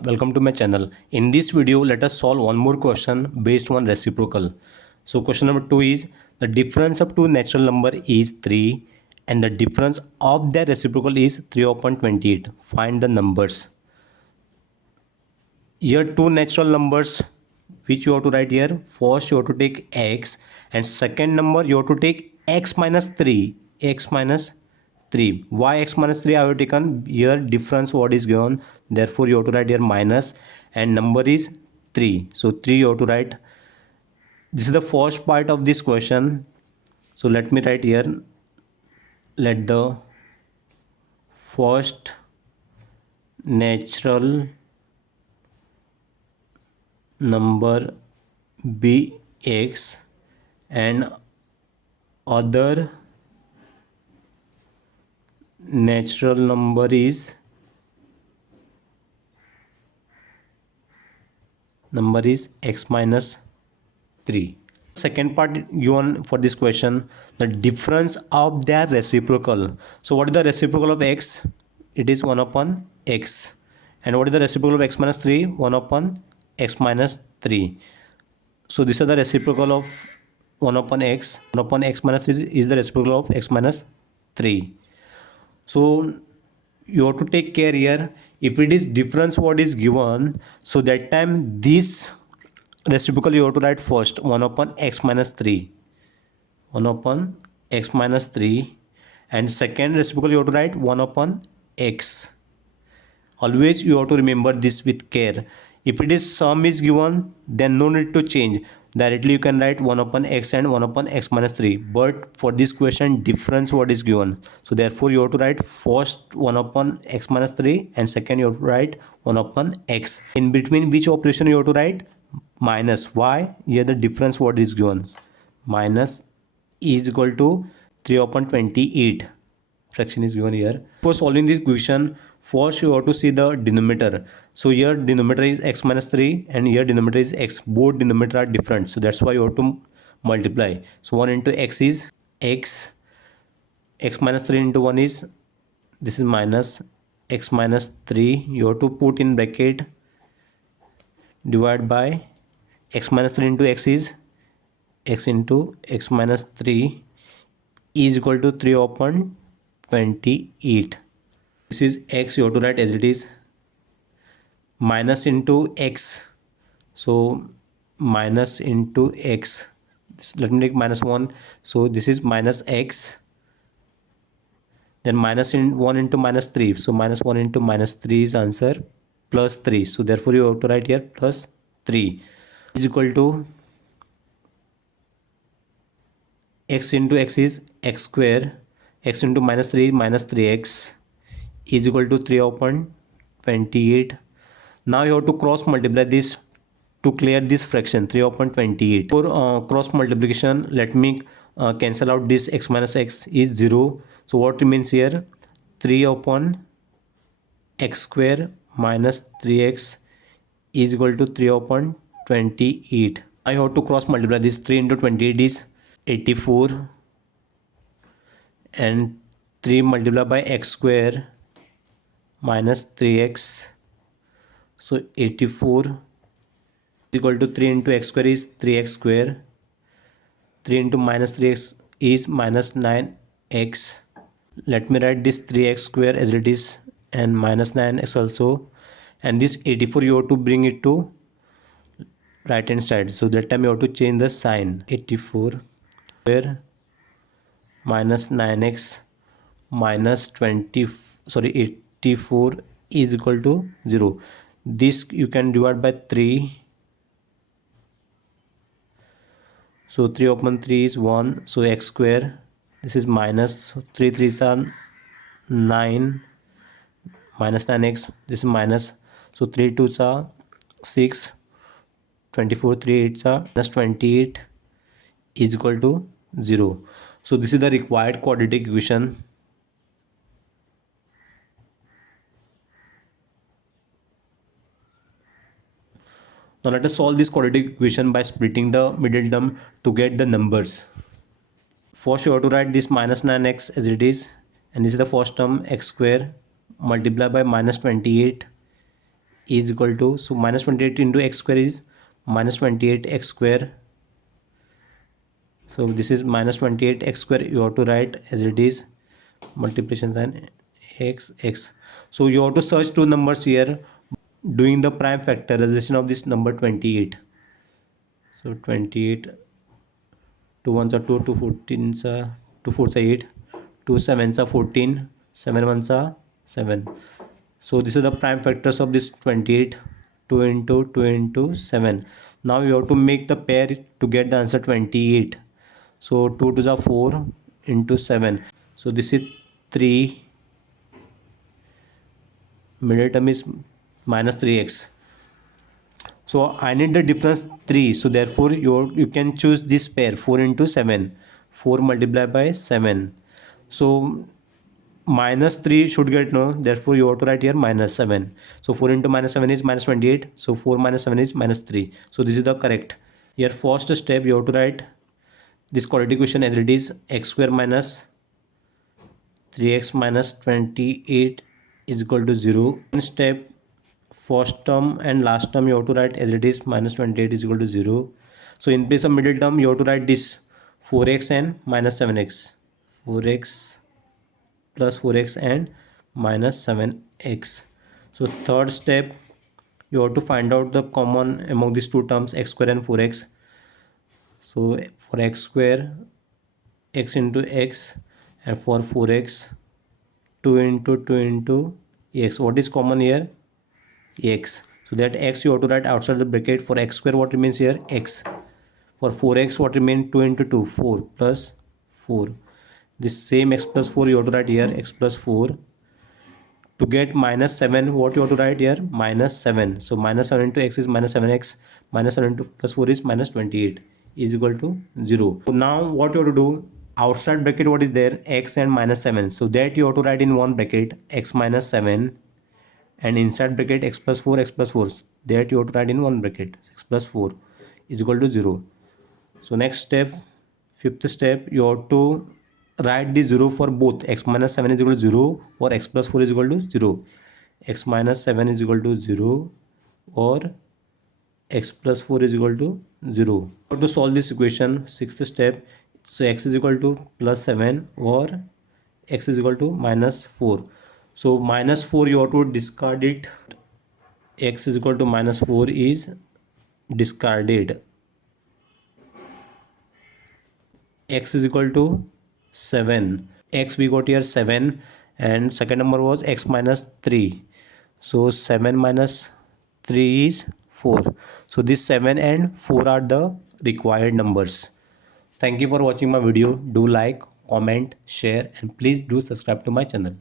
everyone, welcome to my channel. In this video, let us solve one more question based on reciprocal. So question number 2 is the difference of two natural number is 3 and the difference of their reciprocal is 3/28. Find the numbers. Here two natural numbers which you have to write here. First you have to take x and second number you have to take x minus 3. X minus 3. Why x minus 3 I have taken? Here difference what is given. Therefore you have to write here minus and number is 3. So 3 you have to write. This is the first part of this question. So let me write here. Let the first natural number be x and other natural number is x minus 3. Second part given for this question, the difference of their reciprocal. So what is the reciprocal of x? It is 1 upon x. And what is the reciprocal of x minus 3? 1 upon x minus 3. So this is the reciprocal of 1 upon x. 1 upon x minus 3 is the reciprocal of x minus 3. So you have to take care here. If it is difference what is given, so that time this reciprocal you have to write first 1 upon x minus 3. 1 upon x minus 3. And second reciprocal you have to write 1 upon x. Always you have to remember this with care. If it is sum is given, then no need to change. Directly you can write 1 upon x and 1 upon x minus 3. But for this question difference what is given. So therefore you have to write first 1 upon x minus 3 and second you have to write 1 upon x. In between which operation you have to write? Minus. Why? Here the difference what is given. Minus is equal to 3/28. Fraction is given here. For solving this question, first you have to see the denominator. So here denominator is x minus 3 and here denominator is x. Both denominator are different. So that's why you have to multiply. So 1 into x is x. X minus 3 into 1 is, this is minus x minus 3. You have to put in bracket, divide by x minus 3 into x is x into x minus 3 is equal to 3/28. This is x, you have to write as it is. Minus into x. So minus into x. Let me take minus 1. So this is minus x. Then minus 1 into minus 3. So minus 1 into minus 3 is answer plus 3. So therefore you have to write here plus 3 is equal to x into x is x square. X into minus 3 minus 3x is equal to 3/28. Now you have to cross multiply this to clear this fraction 3/28. For cross multiplication, let me cancel out this x minus x is 0. So what remains here? 3 upon x square minus 3x is equal to 3/28. I have to cross multiply this. 3 into 28 is 84 and 3 multiplied by x square minus 3x. So 84 is equal to 3 into x square is 3x square. 3 into minus 3x is minus 9x. Let me write this 3x square as it is and minus 9x also. And this 84 you have to bring it to right hand side. So that time you have to change the sign. 84 square minus 9x minus 84 is equal to 0. This you can divide by 3. So 3/3 is 1. So x square. This is minus 3 3s are 9 minus 9x. This is minus. So 3 2s are 6. 24 3 8s are minus 28 is equal to 0. So this is the required quadratic equation. Now let us solve this quadratic equation by splitting the middle term to get the numbers. First you have to write this minus 9x as it is, and this is the first term, x square multiplied by minus 28 is equal to, so minus 28 into x square is minus 28 x square. So this is minus 28 x square, you have to write as it is, multiplication sign x x. So you have to search two numbers here doing the prime factorization of this number 28. So 28, 2 ones are 2, 2 14s are 2 4s are 8, 2 7s are 14, 7 ones are 7. So this is the prime factors of this 28, 2 into 2 into 7. Now you have to make the pair to get the answer 28. So 2 to the 4 into 7. So this is 3, middle term is minus 3x. So I need the difference 3. So therefore you can choose this pair 4 into 7. 4 multiplied by 7. So minus 3 should get no. Therefore you have to write here minus 7. So 4 into minus 7 is minus 28. So 4 minus 7 is minus 3. So this is the correct. Here first step you have to write this quadratic equation as it is, x square minus 3x minus 28 is equal to 0. In step, first term and last term you have to write as it is, minus 28 is equal to 0. So in place of middle term you have to write this 4x and minus 7x. 4x plus 4x and minus 7x. So third step, you have to find out the common among these two terms, x square and 4x. So for x square, x into x, and for 4x, 2 into 2 into x. What is common here? X. So that x you have to write outside the bracket. For x square, what remains here? X. For 4x, what remains? 2 into 2, 4 plus 4. This same x plus 4 you have to write here, x plus 4. To get minus 7, what you have to write here? Minus 7. So minus 7 into x is minus 7x. Minus 7 into plus 4 is minus 28 is equal to 0. So now what you have to do? Outside bracket what is there? X and minus 7. So that you have to write in one bracket, x minus 7, and inside bracket x plus 4, x plus 4. That you have to write in one bracket, x plus 4 is equal to 0. So next step, fifth step, you have to write the 0 for both. X minus 7 is equal to 0 or x plus 4 is equal to 0. X minus 7 is equal to 0 or x plus 4 is equal to 0. How to solve this equation? Sixth step, so x is equal to plus 7 or x is equal to minus 4. So minus 4 you have to discard it. X is equal to minus 4 is discarded. X is equal to 7. X we got here 7 and second number was x minus 3. So 7 minus 3 is 4. So this 7 and 4 are the required numbers. Thank you for watching my video. Do like, comment, share and please do subscribe to my channel.